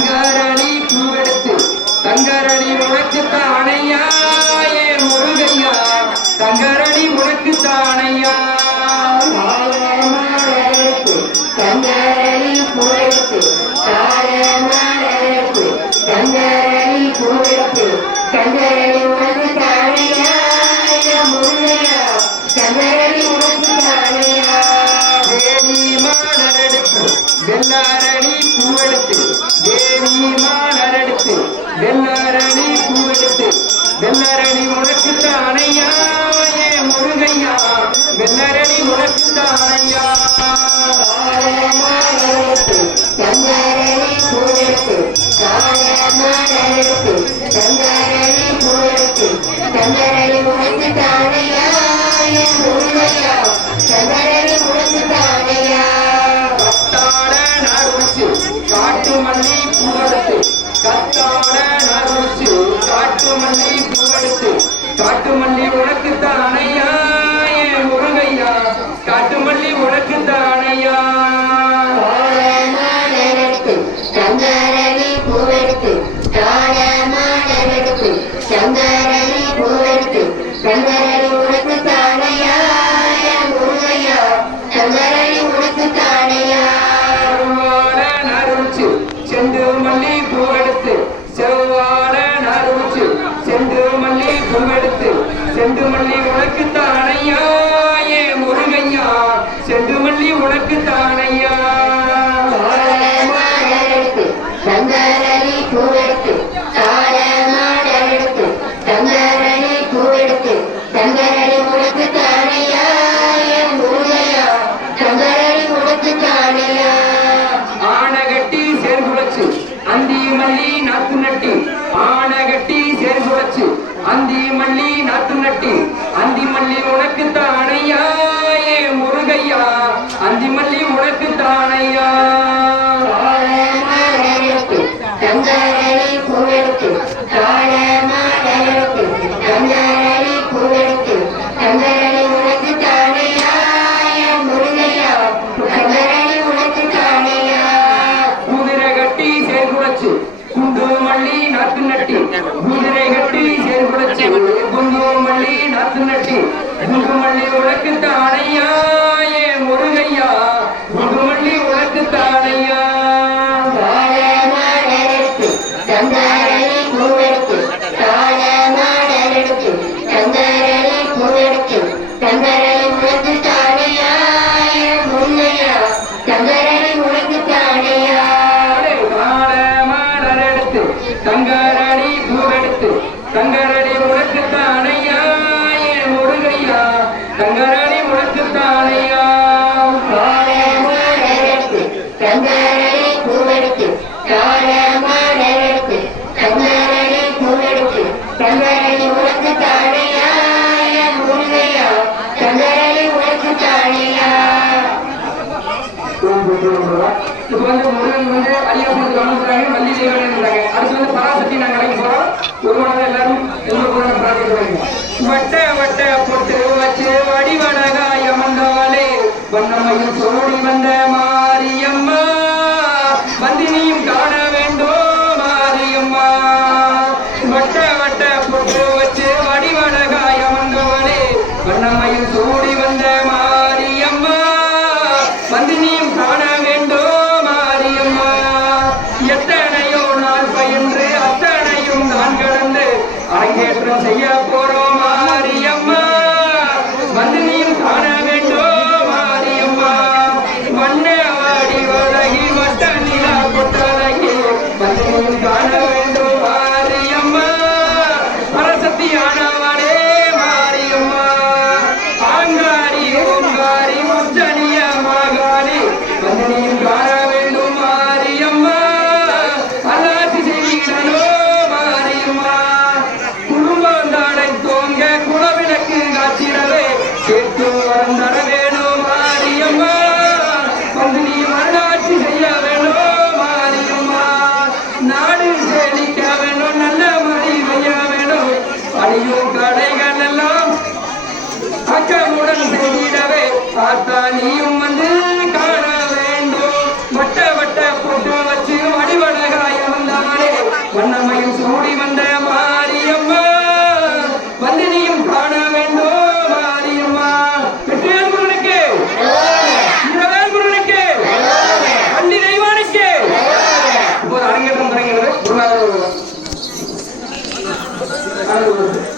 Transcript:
தங்கரணி பூவெடுத்து தங்கரணி உனக்கு தானையா ஏ முருகையா தங்கரணி உனக்கு தானையா தங்கரணி பூவெடுத்து தங்கரணி பூவெடுத்து தங்கரணி உனக்கு தானையா முருகையா தங்கரணி உனக்கு தானையா தேவி மாலரெடுத்து வெள்ளாரணி பூவெடுத்து தேவி மாலரெடுத்து வெள்ளாரணி பூவெடுத்து வெள்ளரணி உனக்கு தானையா ஏ முருகையா வெள்ளரணி உனக்கு தானையா தங்கரணி பூவெடுத்து தங்கரணி பூவெடுத்து தங்கரணி உனக்கு தானையா ஏ முருகையா தங்கரணி உனக்கு தானையா கத்தாட நறுச்சு காட்டு மல்லி பூவெடுத்து கத்தாட நறுச்சு காட்டு மல்லி பூவெடுத்து காட்டு மல்லி உனக்கு தானையா ஏ முருகையா காட்டு மல்லி உனக்கு தானையா தங்கரணி பூவெடுத்து தங்கரணி பூவெடுத்து தங்கரணி உனக்கு தானையா முருகையா தங்கரணி உனக்கு தானையா நறுச்சு செண்டு மல்லி பூவெடுத்து செவ்வாழ நறுச்சு செண்டு மல்லி பூவெடுத்து செண்டு மல்லி உனக்கு தானையா ஏ முருகையா செண்டு மல்லி உனக்கு தானையா தங்கரணி பூவெடுத்து தங்கரணி பூவெடுத்து தங்கரணி உனக்கு தானையா முருகையா தங்கரணி உனக்கு தானையா ஆனகட்டி சேர்குலச்சு அந்தி மல்லி நாத்து நட்டி ஆனகட்டி சேர்குலச்சு அந்தி மல்லி நாத்து நட்டி அந்தி மல்லி உனக்கு தானையா ஏ முருகையா அந்தி மல்லி உனக்கு தானையா தங்கரணி பூவெடுத்து தங்கரணி பூவெடுத்து தங்கரணி உனக்கு தானையா முருகையா தங்கரணி உனக்கு தானையா குதிரை கட்டி சேர்குலச்சு குண்டு மல்லி நாத்து நட்டி குதிரை கட்டி சேர்குலச்சு குண்டு மல்லி நாத்து நட்டி குண்டு மல்லி உனக்கு தானையா ஏ முருகையா குண்டு மல்லி உனக்கு தானையா தங்கரணி பூவெடுத்து தங்கரணி பூவெடுத்து தங்கரணி உனக்கு தானையா முருகையா தங்கரணி உனக்கு தானையா மாடரெடுத்து தங்கரணி பூவெடுத்து தங்கரணி உனக்கு தானையா ஏ முருகையா தங்கரணி உனக்கு தானையா தங்கரணி பூவெடுத்து தங்கரணி பூவெடுத்து தங்கரணி உனக்கு தானையா முருகையா தங்கரணி உனக்கு தானையா இப்ப முருகன் ஐயப்பனுக்கு கவனிக்கிறாங்க மல்லி தேவன் இருந்தாங்க அடுத்து பராசக்தி நாங்க கடைக்கு போறோம் ஒரு மணி எல்லாரும் பிரார்த்திக்கிறாங்க வட்ட வட்ட பொட்டு வச்சு வடிவடகாய வந்தாலே வண்ணமையில் சோடி வந்த மாரியம்மா வந்தினியும் காண வேண்டும் மாரியம்மா வட்ட வட்ட பொட்டு வச்சு வடிவடகாய வந்தவளே வண்ணமையில் சோடி வந்த மாரியம்மா வந்தினியும் காண வேண்டும் மாரியம்மா எத்தனையோ நாள் பயின்று அத்தனையும் நான் கடந்து அரங்கேற்றம் செய்ய போறோம் மாரியம்மா வந்தினியும் காண வேண்டும் மாரியம்மா வண்ண சந்தோஷம்